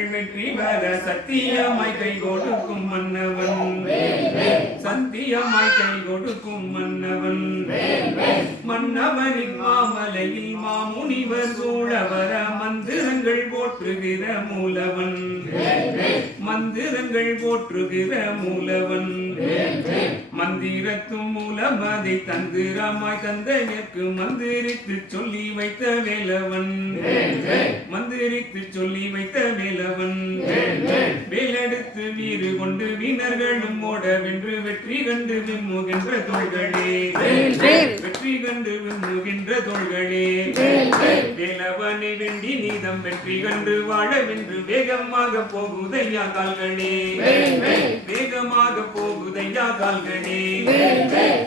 வெற்றி பெற சத்தியமாய் கை கொடுக்கும் மன்னவன், சத்தியமாய் கை கொடுக்கும் மன்னவன். மன்னவனின் மாமலையில் மாமுனிவர் சூழ வர மந்திரங்கள் போற்றுகிற மூலவன், மந்திரங்கள் போற்றுகிற மூலவன். மந்திரத்தும் மூலம் அதை தந்திரமாய் தந்தையர்க்கு மந்திரித்து சொல்லி வைத்த வேலவன், மந்திரித்து சொல்லி வைத்த வேலவன். வேலெடுத்து வீறு கொண்டு வீணர்களும் ஓட வென்று வெற்றி கண்டு விம்முகின்ற தோள்களே, வெற்றி கண்டு விம்முகின்ற தோள்களே. வேலவனை வெண்டி நீதம் வெற்றி கண்டு வாழ வென்று வேகமாக போகுதையா கால்களே, வேகமாக போகுதையா கால்களே.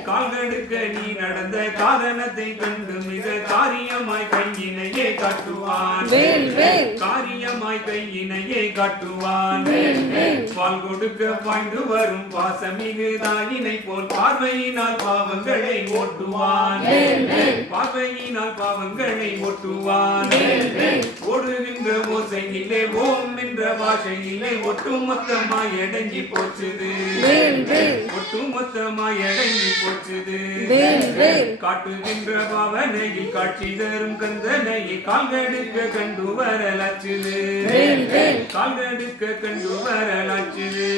கால்கடுக்க நீ நடந்த காரணத்தை கண்டு மிக காரியமாய் கையினையே காட்டுவான், காரியமாய் கையினையே காட்டுவான். பால் கொடுக்க பாய்ந்து வரும் பாசமிகு தாயினை போல் பார்வையினால் பாவங்களை ஓட்டுவான், பார்வையினால் பாவங்களை ஓட்டுவான். ஓடுகின்ற ஓசையிலே ஓம் என்ற பாஷையிலே ஒட்டுமொத்தமாய் அடங்கி போச்சுது, ஒட்டுமொத்தமாய் அடங்கி போச்சுது. காட்டுகின்ற பாவனையில் காட்சி தரும் கந்தனையை கால்கடுக்க கண்டு வரலாச்சுது, கால்கடுக்க கண்டு வரலாச்சுது.